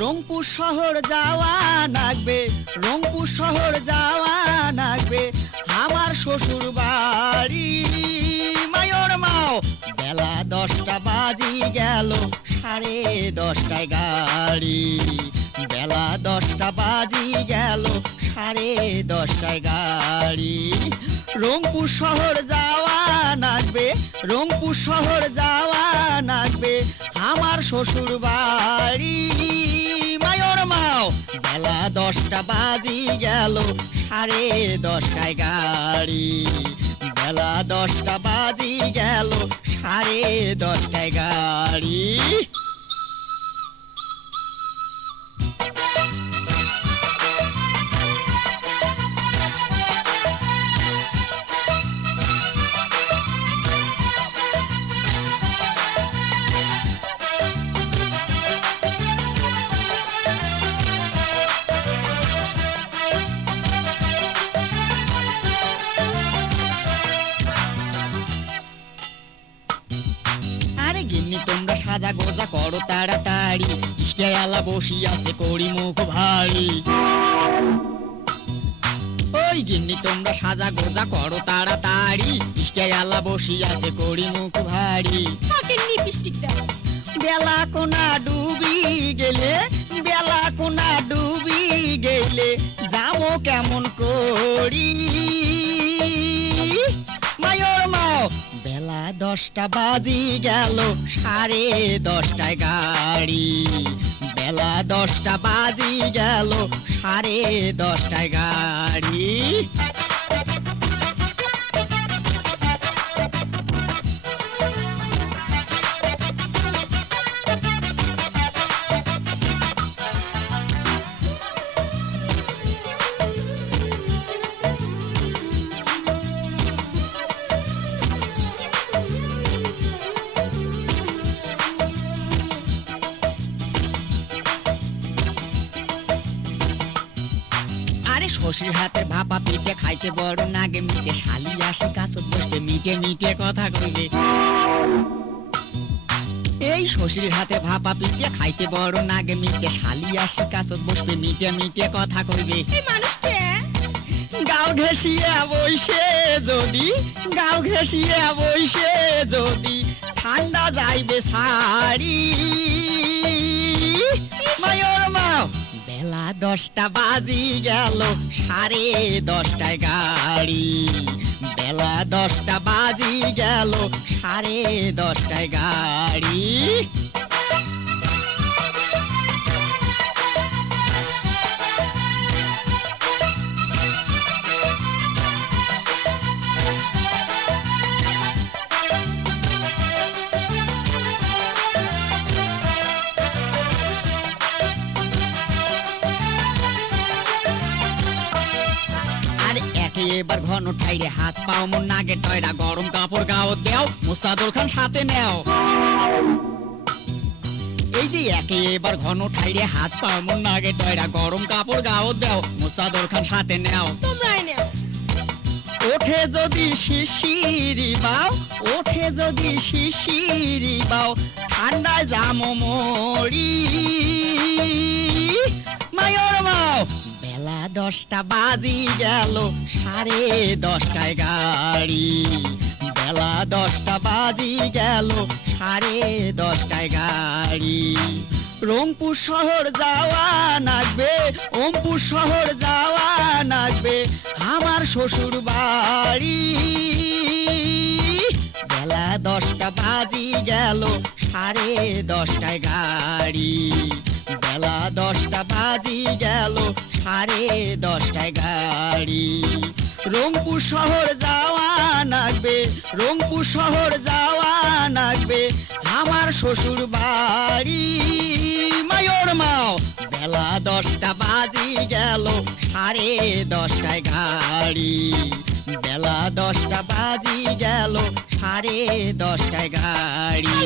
রংপুর শহর যাওয়া লাগবে, রংপুর শহর যাওয়া লাগবে, আমার শ্বশুর বাড়ি। মায়োর মাও বেলা 10টা বাজি গেল, 10:30টায় গাড়ি। বেলা 10টা বাজি গেল, 10:30টায় গাড়ি। রংপুর শহর যাওয়া লাগবে, রংপুর শহর যাওয়া লাগবে, আমার শ্বশুর বাড়ি। মায়োর মাও বেলা 10টা বাজি গেল, 10:30টায় গাড়ি। বেলা 10টা বাজি গেল, 10:30টায় গাড়ি। গিন্নি তোমরা সাজা গোজা করো তাড়াতাড়ি, ইশকেয়ালা বসি আছে করি মুখ ভারী। ওই গিন্নি তোমরা সাজা গোজা করো তাড়াতাড়ি, ইশকেয়ালা বসি আছে করি মুখ ভারী। বেলা কোনা ডুবি গেলে, বেলা কোনা ডুবি গেলে যাবো কেমন করি। মায়োর মাও বেলা 10টা বাজি গেল, 10:30টায় গাড়ি। বেলা 10টা বাজি গেল, 10:30টায় গাড়ি। শ্বশুর হাতের ভাপা পিঠে খাইতে বড় নাগে মিটে, শালি আসে কাছত বসবে মিটে মিটে কথা কইবে। এই শ্বশুর হাতে ভাপা পিঠে খাইতে বড় নাগে মিটে, শালি আসে কাছত বসবে মিটে মিটে কথা কইবে। গাও ঘেঁষিয়ে বইসে যদি, গাও ঘেঁষিয়ে বইসে যদি ঠান্ডা যাইবে সারি। মায়োর মাও বেলা 10টা বাজি গেল, 10:30টায় গাড়ি। বেলা 10টা বাজি গেল, 10:30টায় গাড়ি। এবার ঘন ঠাইরে হাত পাও মন নাগে টয়রা, গরম কাপড় গাও দেও, মুসাদুল খান সাথে নেও। এই যে এবার ঘন ঠাইরে হাত পাও মন নাগে টয়রা, গরম কাপড় গাও দেও, মুসাদুল খান সাথে নেও। তোমরাই নেও। ওঠে যদি শিশিরি বাও, ওঠে যদি শিশিরি বাও, ঠান্ডায় জামো মরি। মায়োর মাও বেলা 10টা বাজি গেল, 10:30টায় গাড়ি। বেলা 10টা বাজি গেল, 10:30টায় গাড়ি। রংপুর শহর যাওয়া লাগবে, রংপুর শহর যাওয়া লাগবে, আমার শ্বশুর বাড়ি। বেলা 10টা বাজি গেল, 10:30টায় গাড়ি। বেলা 10টা বাজি গেল, 10:30টায় গাড়ি। রংপুর শহর যাওয়া লাগবে, রংপুর শহর যাওয়া লাগবে, আমার শ্বশুর বাড়ি। মায়োর মাও বেলা 10টা বাজি গেল, 10:30টায় গাড়ি। বেলা 10টা বাজি গেল, 10:30টায় গাড়ি।